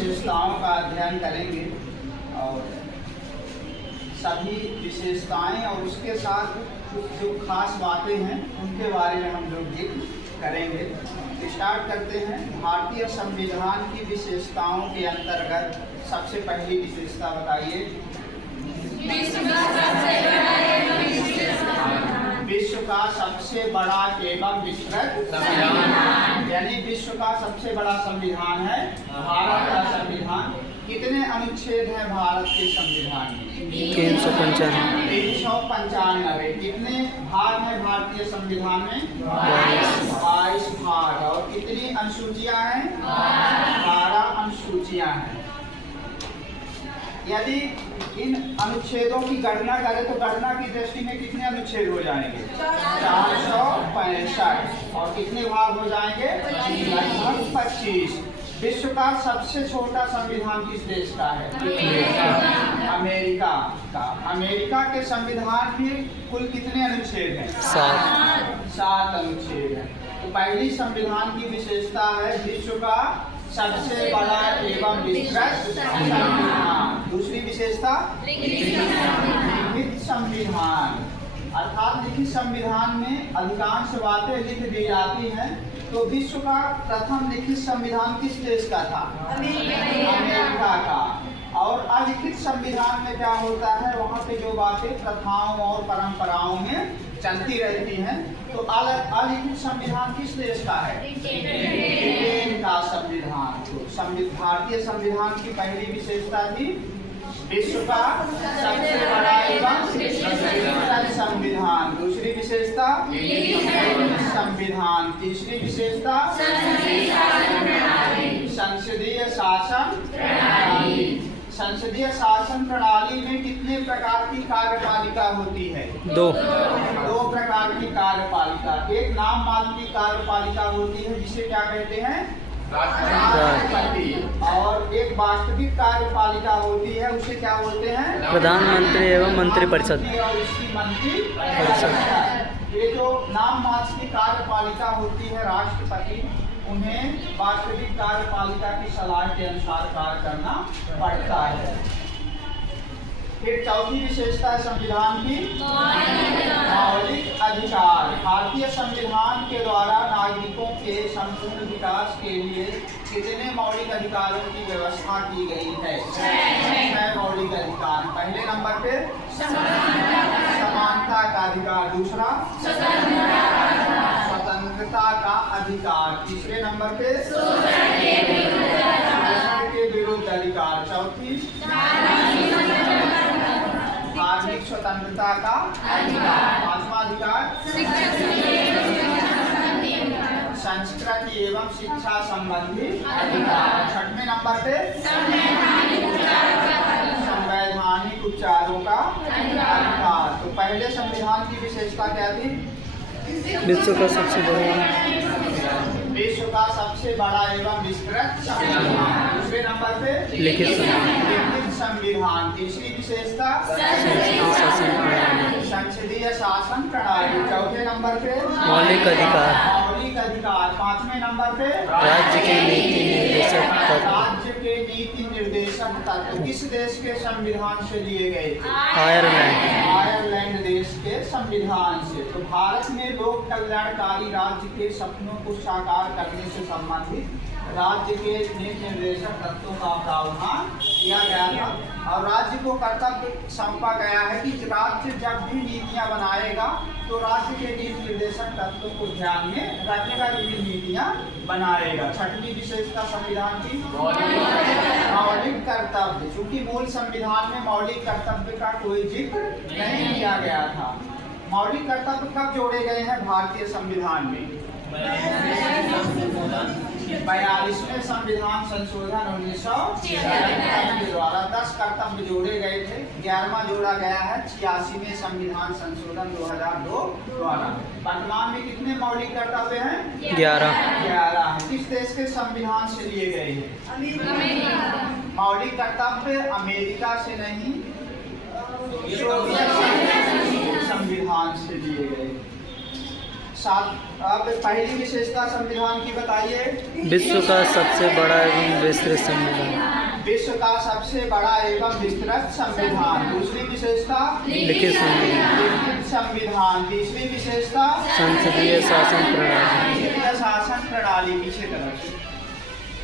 विशेषताओं का अध्ययन करेंगे और सभी विशेषताएं और उसके साथ जो खास बातें हैं उनके बारे में हम लोग जिक्र करेंगे। स्टार्ट करते हैं। भारतीय संविधान की विशेषताओं के अंतर्गत सबसे पहली विशेषता बताइए। विश्व का सबसे बड़ा एवं विस्तृत संविधान, यानी विश्व का सबसे बड़ा संविधान है भारत का संविधान। कितने अनुच्छेद हैं भारत के संविधान में? 395। कितने भाग हैं भारतीय संविधान में? 22 भाग। और कितनी अनुसूचियां हैं? 12 अनुसूचियां हैं। यदि इन अनुच्छेदों की गणना करें तो गणना की दृष्टि में कितने अनुच्छेद हो जाएंगे? 465। और कितने भाग हो जाएंगे? लगभग 25। विश्व का सबसे छोटा संविधान किस देश का है? अमेरिका का। अमेरिका के संविधान में कुल कितने अनुच्छेद हैं? 7 अनुच्छेद हैं। तो पहली संविधान की विशेषता है विश्व का सबसे बड़ा एवं विस्तृत संविधान। दूसरी विशेषता लिखित संविधान, अर्थात लिखित संविधान में अधिकांश बातें लिख दी जाती हैं। तो विश्व का प्रथम लिखित संविधान किस देश का था? अमेरिका का। और अलिखित संविधान में क्या होता है? वहाँ पे जो बातें प्रथाओं और परंपराओं में चलती रहती हैं। तो अलिखित संविधान किस देश का है? ब्रिटेन का संविधान। तो भारतीय संविधान की पहली विशेषता थी विश्व का सबसे बड़ा एवं विस्तृत संविधान। दूसरी विशेषता संविधान। तीसरी विशेषता संसदीय शासन प्रणाली। संसदीय शासन प्रणाली में कितने प्रकार की कार्यपालिका होती है? 2 प्रकार की कार्यपालिका। एक नाम मात्र की कार्यपालिका होती है जिसे क्या कहते हैं? राष्ट्रपति। और एक वास्तविक कार्यपालिका होती है, उसे क्या बोलते हैं? प्रधानमंत्री एवं मंत्रिपरिषद। और इसकी मंत्रिपरिषद। ये जो नाम मात्र की कार्यपालिका होती है राष्ट्रपति, उन्हें वास्तविक कार्यपालिका की सलाह के अनुसार कार्य करना पड़ता है। फिर चौथी विशेषता है संविधान की मौलिक अधिकार। भारतीय संविधान के द्वारा नागरिकों के संपूर्ण विकास के लिए कितने मौलिक अधिकारों की व्यवस्था की गई है? 6 मौलिक अधिकार। पहले नंबर पे समानता का अधिकार। दूसरा स्वतंत्रता का अधिकार। तीसरे नंबर पे शोषण के विरुद्ध अधिकार। चौथी धार्मिक स्वतंत्रता का अधिकार। पांचवा अधिकार संस्कृति एवं शिक्षा संबंधी अधिकार। छठवें नंबर पे संवैधानिक उपचारों का अधिकार। तो पहले संविधान की विशेषता क्या थी? विश्व का सबसे बड़ा एवं विस्तृत संविधान। दूसरे नंबर पे लिखित संविधान। तीसरी विशेषता संसदीय शासन प्रणाली। चौथे नंबर पे मौलिक अधिकार। पांचवें नंबर पे राज्य के नीति निर्देशक तत्व। किस देश के संविधान से लिए गए थे? आयरलैंड देश के संविधान से। तो भारत में लोक कल्याणकारी राज्य के सपनों को साकार करने से संबंधित राज्य के नीति निर्देशक तत्वों का प्रावधान किया गया था। और राज्य को कर्तव्य सौंपा गया है कि राज्य जब भी नीतियां बनाएगा तो राज्य के नीति निर्देशक तत्वों को ध्यान में रखेगा, विभिन्न नीतियां बनाएगा। छठवीं विशेषता संविधान की मौलिक कर्तव्य। चूंकि मूल संविधान में मौलिक कर्तव्य का कोई जिक्र नहीं किया गया था। मौलिक कर्तव्य कब जोड़े गए हैं भारतीय संविधान में? 42वें संविधान संशोधन 1976 के द्वारा 10 कर्तव्य जोड़े गए थे। 11वां जोड़ा गया है 86वें संविधान संशोधन 2002 द्वारा। वर्तमान में कितने मौलिक कर्तव्य हैं? 11 हैं। किस देश के संविधान से लिए गए हैं? मौलिक कर्तव्य अमेरिका से नहीं, सोवियत संविधान से लिए गए। सात अब पहली विशेषता संविधान की बताइए। विश्व का सबसे बड़ा एवं विस्तृत संविधान। विश्व का सबसे बड़ा एवं विस्तृत संविधान। दूसरी विशेषता लिखित संविधान। लिखित संविधान। तीसरी विशेषता संसदीय शासन प्रणाली। संसदीय शासन प्रणाली। पीछे तरफ।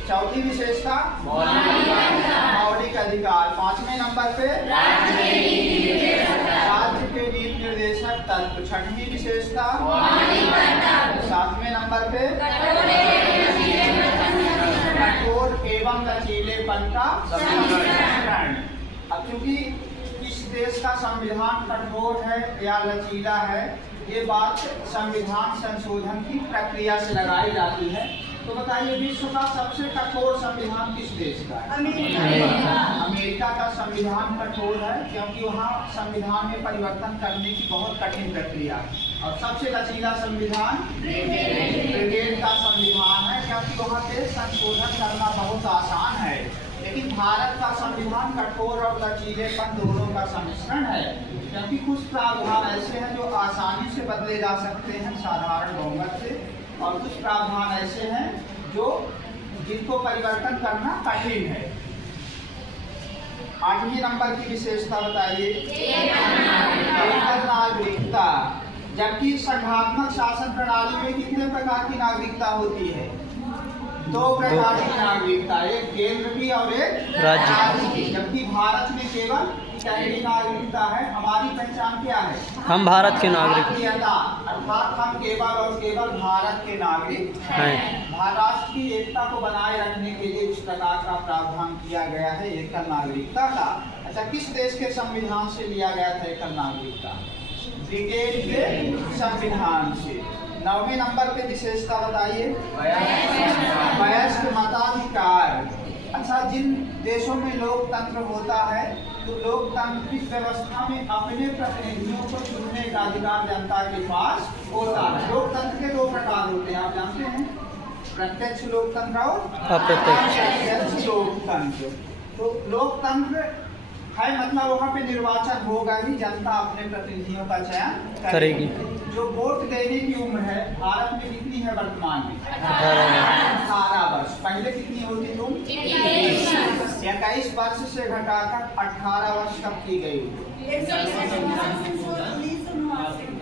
चौथी विशेषता मौलिक अधिकार। पांचवें नंबर पे राज्य के नीति निर्देशक तत्व। छठवीं विशेषता सातवें नंबर पे कठोर एवं लचीलेपन का संरक्षण। अब चूंकि किस देश का संविधान कठोर है या लचीला है, ये बात संविधान संशोधन की प्रक्रिया से लगाई जाती है। तो बताइए विश्व का सबसे कठोर संविधान किस देश का है? अमेरिका का संविधान कठोर है क्योंकि वहाँ संविधान में परिवर्तन करने की बहुत कठिन प्रक्रिया है। और सबसे लचीला संविधान ब्रिटेन का संविधान है क्योंकि वहाँ पे संशोधन करना बहुत आसान है। लेकिन भारत का संविधान कठोर और लचीलेपन दोनों का सम्मिश्रण है क्योंकि कुछ प्रावधान ऐसे हैं जो आसानी से बदले जा सकते हैं साधारण बहुमत से, और कुछ प्रावधान ऐसे हैं जो जिनको परिवर्तन करना कठिन है। आठवीं नंबर की विशेषता बताइए। एकल नागरिकता। जबकि संघात्मक शासन प्रणाली में कितने प्रकार की नागरिकता होती है? दो प्रकार की नागरिकता, एक केंद्र की और एक राज्य की। जबकि भारत में केवल पहली नागरिकता है। हमारी पहचान क्या है? हम भारत के नागरिक, अर्थात हम केवल और केवल भारत के नागरिक हैं। महाराष्ट्र की एकता को बनाए रखने के लिए इस प्रकार का प्रावधान किया गया है एकल नागरिकता का। अच्छा, किस देश के संविधान से लिया गया था एकल नागरिकता? ब्रिटेन के संविधान से। नौवें नंबर पे विशेषता बताइए। वयस्क मताधिकार। अच्छा, जिन देशों में लोकतंत्र होता है तो लोकतांत्रिक व्यवस्था में अपने प्रतिनिधियों को चुनने का अधिकार जनता के पास होता है। लोकतंत्र के दो प्रकार होते हैं, आप जानते हैं, प्रत्यक्ष लोकतंत्र और अप्रत्यक्ष लोकतंत्र। तो लोकतंत्र है मतलब वहाँ पे निर्वाचन होगा ही, जनता अपने प्रतिनिधियों का चयन करेगी। जो वोट देने की उम्र है भारत में कितनी है वर्तमान में? 18 वर्ष। पहले कितनी होती तुम? 21 वर्ष से घटाकर 18 वर्ष तक की गई।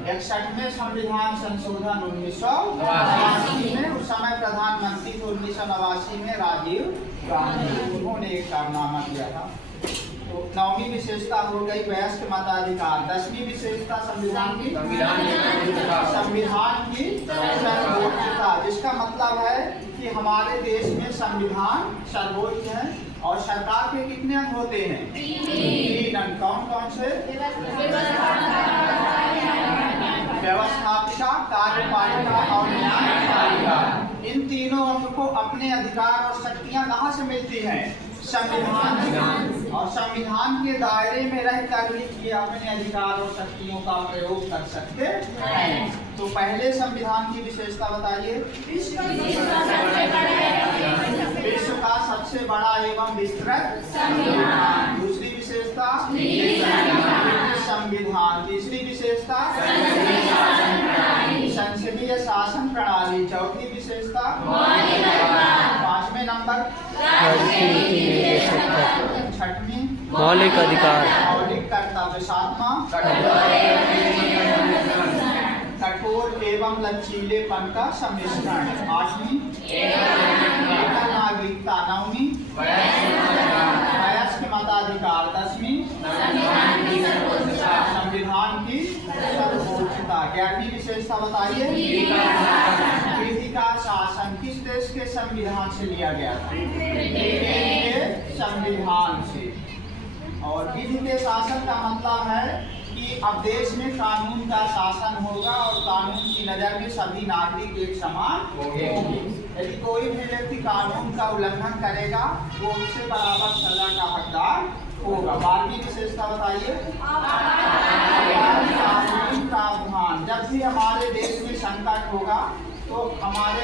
61वें संविधान संशोधन 1989 में, उस समय प्रधानमंत्री थे 1989 में राजीव गांधी, उन्होंने एक कारनामा किया था। तो नौवीं विशेषता हो गई वयस्क मताधिकार। 10वीं विशेषता संविधान की सर्वोच्चता, जिसका मतलब है कि हमारे देश में संविधान सर्वोच्च है। और सरकार के कितने अंग होते हैं? 3 अंग। कौन कौन से? व्यवस्थापिका, कार्यपालिका और न्यायपालिका। इन तीनों अंग को अपने अधिकार और शक्तियां कहाँ से मिलती हैं? संविधान से। और संविधान के दायरे में रहकर ही ये अपने अधिकार और शक्तियों का प्रयोग कर सकते हैं। तो पहले संविधान की विशेषता बताइए। विश्व का सबसे बड़ा एवं विस्तृत संविधान। दूसरी विशेषता संविधान। तीसरी विशेषता संसदीय शासन प्रणाली। चौथी विशेषता 5वें नंबर छठवीं मौलिक अधिकार। मौलिक कर्तव्य। 7वां कठोर एवं लचीलेपन का सम्मिश्रण। 8वीं एकल नागरिकता। 9वीं वयस्क मताधिकार। 10वीं संविधान की सर्वोच्चता। 11वीं विशेषता बताइए। विधि का शासन किस देश के संविधान से लिया गया था? ब्रिटेन के संविधान से। और विधि के शासन का मतलब है कि अब देश में कानून का शासन होगा और कानून की नज़र में सभी नागरिक एक समान होंगे। यदि कोई भी व्यक्ति कानून का उल्लंघन करेगा वो उससे बराबर सजा का हकदार होगा। 12वीं विशेषता बताइए। कानूनी प्रावधान। जब भी हमारे देश में संकट होगा तो हमारे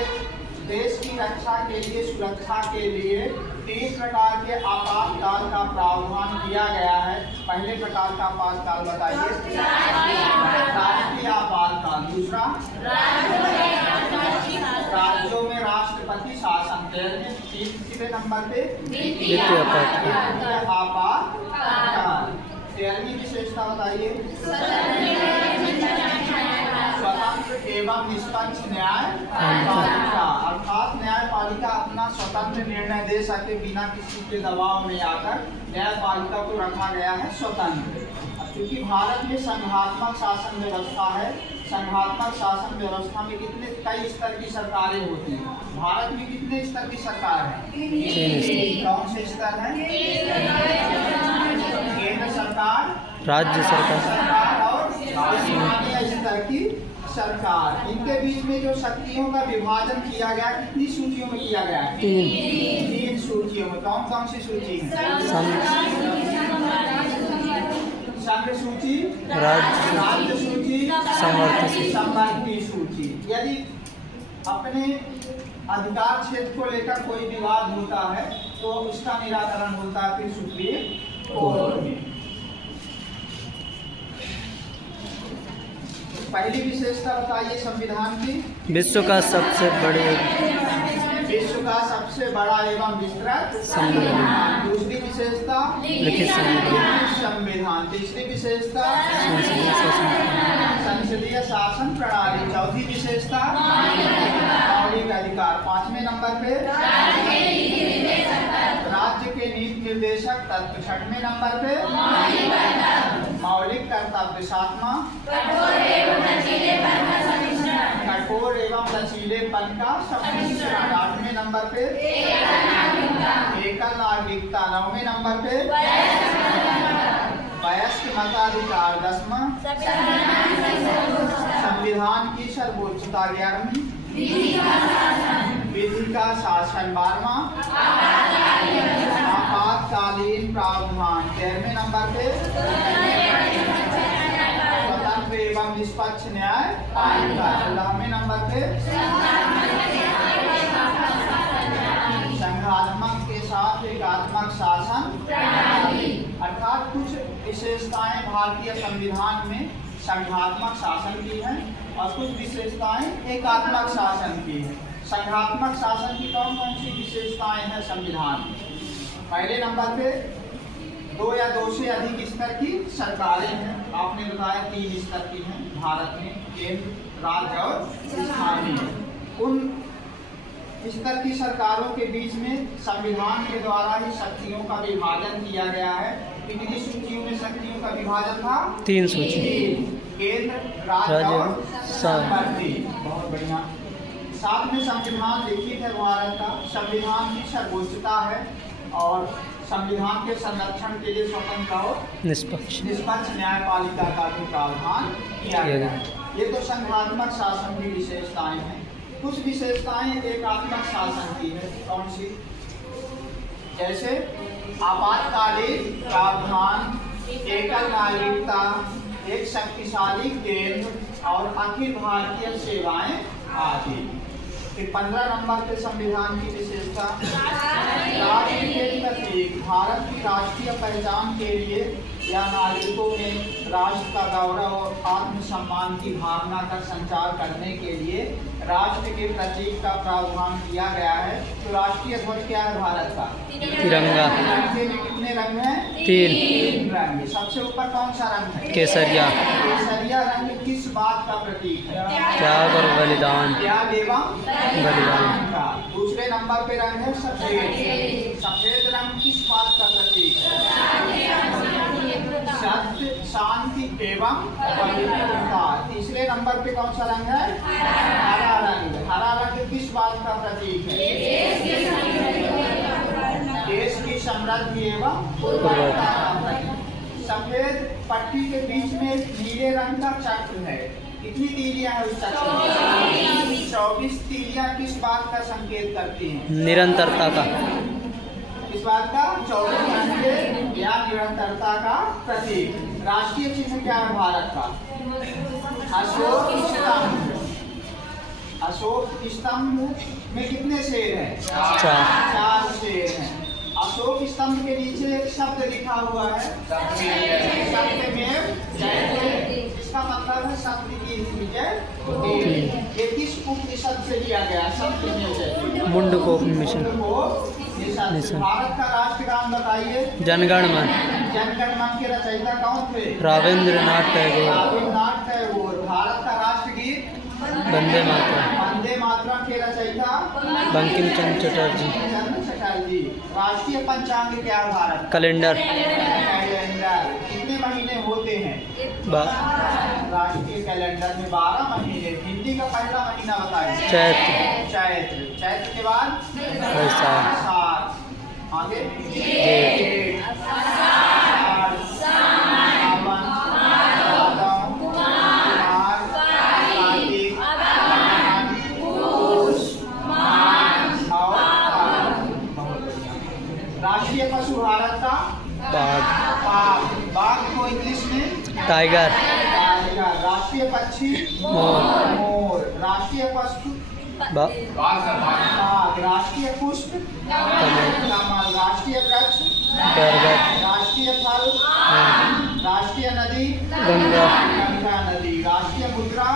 देश की रक्षा के लिए, सुरक्षा के लिए 3 प्रकार के आपातकाल का प्रावधान किया गया है। पहले प्रकार का आपातकाल बताइए। राष्ट्रीय आपातकाल। दूसरा, राज्यों में राष्ट्रपति शासन। तीसरे नंबर पे द्वितीय आपातकाल। आपातकाल। 13वीं विशेषता बताइए। स्वतंत्र एवं निष्पक्ष न्यायपालिका, अर्थात न्यायपालिका अपना स्वतंत्र निर्णय दे सके बिना किसी के दबाव में आकर न्यायपालिका को रखा गया है स्वतंत्र। क्योंकि भारत में संघात्मक शासन व्यवस्था है, संघात्मक शासन व्यवस्था में कई स्तर की सरकारें होती हैं। भारत में कितने स्तर की सरकार है? 3 कौन से स्तर है? केंद्र सरकार, राज्य सरकार और स्थानीय स्तर की सरकार। इनके बीच में जो शक्तियों का विभाजन किया गया, कितनी सूचियों में किया गया? 3 सूचियों में। कौन कौन सी सूची है? संघ सूची, राज्य सूची, समवर्ती सूची। यदि अपने अधिकार क्षेत्र को लेकर कोई विवाद होता है तो उसका निराकरण होता है फिर सुप्रीम कोर्ट में। पहली विशेषता बताइए संविधान की। विश्व का सबसे बड़ा एवं विस्तृत संविधान। दूसरी विशेषता लिखित संविधान। तीसरी विशेषता संविधान। संसदीय शासन प्रणाली। चौथी विशेषता मौलिक अधिकार। 5वें नंबर पे राज्य के नीति निर्देशक तत्व। 6वें नंबर पे मौलिक कर्तव्य। 7वां कठोर एवं लचीलेपन का सम्मिश्रण। 8वें नंबर पे एकल नागरिकता। 9वें नंबर पे वयस्क मताधिकार। 10वां संविधान की सर्वोच्चता। 11वीं विधि का शासन। 12वां आपातकालीन प्रावधान। 13वें नंबर पे स्वतंत्र एवं निष्पक्ष न्यायपालिका। 14वें नंबर पे संघात्मक के साथ एकात्मक शासन। अर्थात कुछ विशेषताएं भारतीय संविधान में संघात्मक शासन की हैं और कुछ विशेषताएं एकात्मक शासन की हैं। संघात्मक शासन की कौन कौन सी विशेषताएं हैं संविधान में? पहले नंबर पे 2 या 2 से अधिक स्तर की सरकारें हैं। आपने बताया 3 स्तर की हैं भारत में, केंद्र, राज्य और स्थानीय। उन स्तर की सरकारों के बीच में संविधान के द्वारा ही शक्तियों का विभाजन किया गया है। कितनी सूचियों में शक्तियों का विभाजन था? 3 सूची। केंद्र, राज्य और समवर्ती। बहुत बढ़िया। साथ में संविधान लिखित है भारत का। संविधान की सर्वोच्चता है और संविधान के संरक्षण के लिए स्वतंत्र और निष्पक्ष न्यायपालिका का भी प्रावधान किया गया है। ये तो संघात्मक शासन की विशेषताएं हैं। कुछ विशेषताएं एकात्मक शासन की है। कौन सी? जैसे आपातकालीन प्रावधान, एकल नागरिकता, एक शक्तिशाली केंद्र और अखिल भारतीय सेवाएं आदि। फिर 15 नंबर पे संविधान की विशेषता राष्ट्र के प्रतीक। भारत की राष्ट्रीय पहचान के लिए या नागरिकों में राष्ट्र का गौरव और आत्मसम्मान की भावना का संचार करने के लिए राष्ट्र के प्रतीक का प्रावधान किया गया है। तो राष्ट्रीय ध्वज क्या है भारत का? तिरंगा। तिरंगे में कितने रंग हैं? 3 रंग। सबसे ऊपर कौन सा रंग है? केसरिया। केसरिया रंग किस बात का प्रतीक है? त्याग और बलिदान। त्याग एवं बलिदान का। दूसरे नंबर पे रंग है सफेद। सफेद रंग किस बात का प्रतीक है? सत्य, शांति एवं पवित्रता। तीसरे नंबर पे कौन सा रंग है? हरा रंग। हरा रंग किस बात का प्रतीक है? देश की समृद्धि एवं उर्वरता का प्रतीक। सफेद पट्टी के बीच में नीले रंग का चक्र है। कितनी तीलियां हैं उस चक्र में? 24 तीलियां किस बात का संकेत करती हैं? निरंतरता का। इस बात का 24 घंटे या निरंतरता का प्रतीक। राष्ट्रीय चिन्ह क्या है भारत का? अशोक स्तंभ। अशोक स्तंभ में कितने शेर हैं? 4 शेर हैं। अशोक स्तंभ के नीचे एक शब्द लिखा हुआ है, सत्यमेव जयते। इसका मतलब है सत्य की विजय होती है। ये किस उपनिषद से लिया गया? सत्यमेव जयते, मुंडकोपनिषद। भारत का राष्ट्रगान बताइए। जनगण मन। जनगण मन के रचयिता कौन थे? रविंद्रनाथ टैगोर। रविंद्रनाथ टैगोर। भारत का राष्ट्रगीत वंदे मातरम। वंदे मातरम के रचयिता बंकिम चंद्र चटर्जी। राष्ट्रीय पंचांग क्या है भारत? कैलेंडर। कैलेंडर। कितने महीने होते हैं? राष्ट्रीय कैलेंडर में 12 महीने। हिंदी का पहला महीना बताइए। चैत्र। चैत्र। चैत्र के बाद वैशाख। आगे जेठ। आषाढ़, सावन, भादव, माघ, कार्तिक, पुष, माघ और फाल्गुन। बहुत बढ़िया। राष्ट्रीय पशु भारत का बाघ। बाघ को इंग्लिश में टाइगर। टाइगर। राष्ट्रीय पक्षी मोर। मोर। राष्ट्रीय पशु बाघ। राष्ट्रीय पुष्प कमल। राष्ट्रीय वृक्ष बरगद। राष्ट्रीय फल राष्ट्रीय नदी गंगा। गंगा नदी। राष्ट्रीय मुद्रा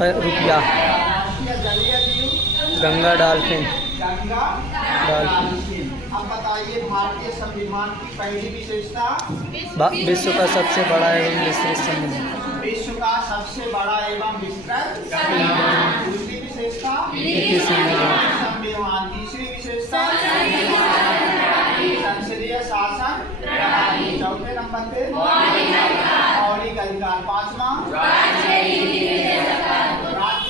रुपया। राष्ट्रीय जलीय जीव गंगा डॉल्फिन। गंगा डॉल्फिन। अब बताइए भारतीय संविधान की पहली विशेषता? विश्व का सबसे बड़ा एवं विस्तृत संविधान। विश्व का सबसे बड़ा एवं विस्तृत। दूसरी विशेषता संविधान। तीसरी विशेषता संसदीय शासन। चौथे नंबर पे मौलिक अधिकार। पांचवा राज्य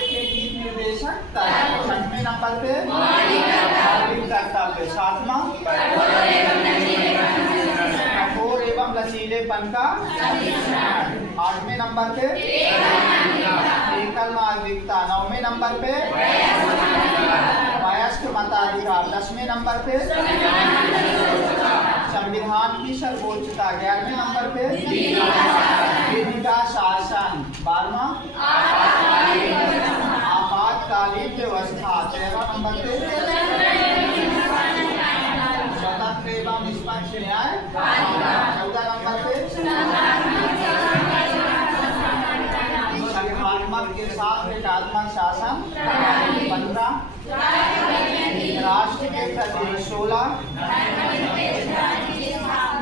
के नीति निर्देशक तत्व। छठवें नंबर पे मौलिक कर्तव्य। सातवां कठोर एवं लचीलेपन का। आठवें नंबर पे एकल नागरिकता। नौवें नंबर पे वयस्क मताधिकार। 10वें नंबर पे संविधान की सर्वोच्चता। 11वें नंबर पे विधि का शासन। 12वां आपातकालीन व्यवस्था। 13वां नंबर पे स्वतंत्र एवं निष्पक्ष न्याय। 14 नंबर पे संघात्मक के साथ एकात्मक शासन। 15 राष्ट्र के प्रति। 16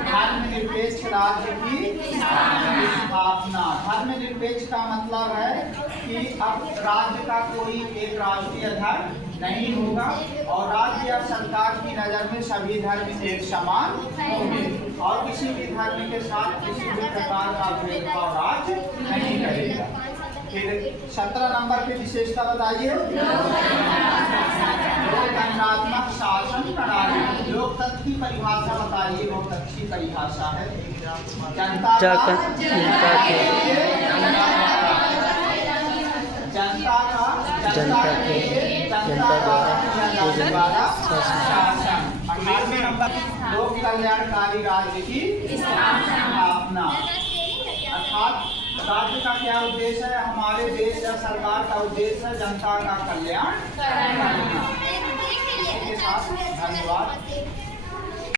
धर्मनिरपेक्ष राज्य की स्थापना। धर्मनिरपेक्ष का मतलब है कि अब राज्य का कोई एक राष्ट्रीय धर्म नहीं होगा और राज्य या सरकार की नज़र में सभी धर्म एक समान होंगे और किसी भी धर्म के साथ किसी भी प्रकार का भेदभाव राज्य नहीं करेगा। फिर 17 नंबर की विशेषता बताइए। लोकतंत्रात्मक शासन प्रणाली। लोकतंत्र की परिभाषा बताइए। बहुत अच्छी परिभाषा है। जनता द्वारा शासन। 18वें नंबर लोक कल्याणकारी राज्य की स्थापना। अर्थात राज्य का क्या उद्देश्य है? हमारे देश या सरकार का उद्देश्य है जनता का कल्याण करना। इसी के साथ धन्यवाद।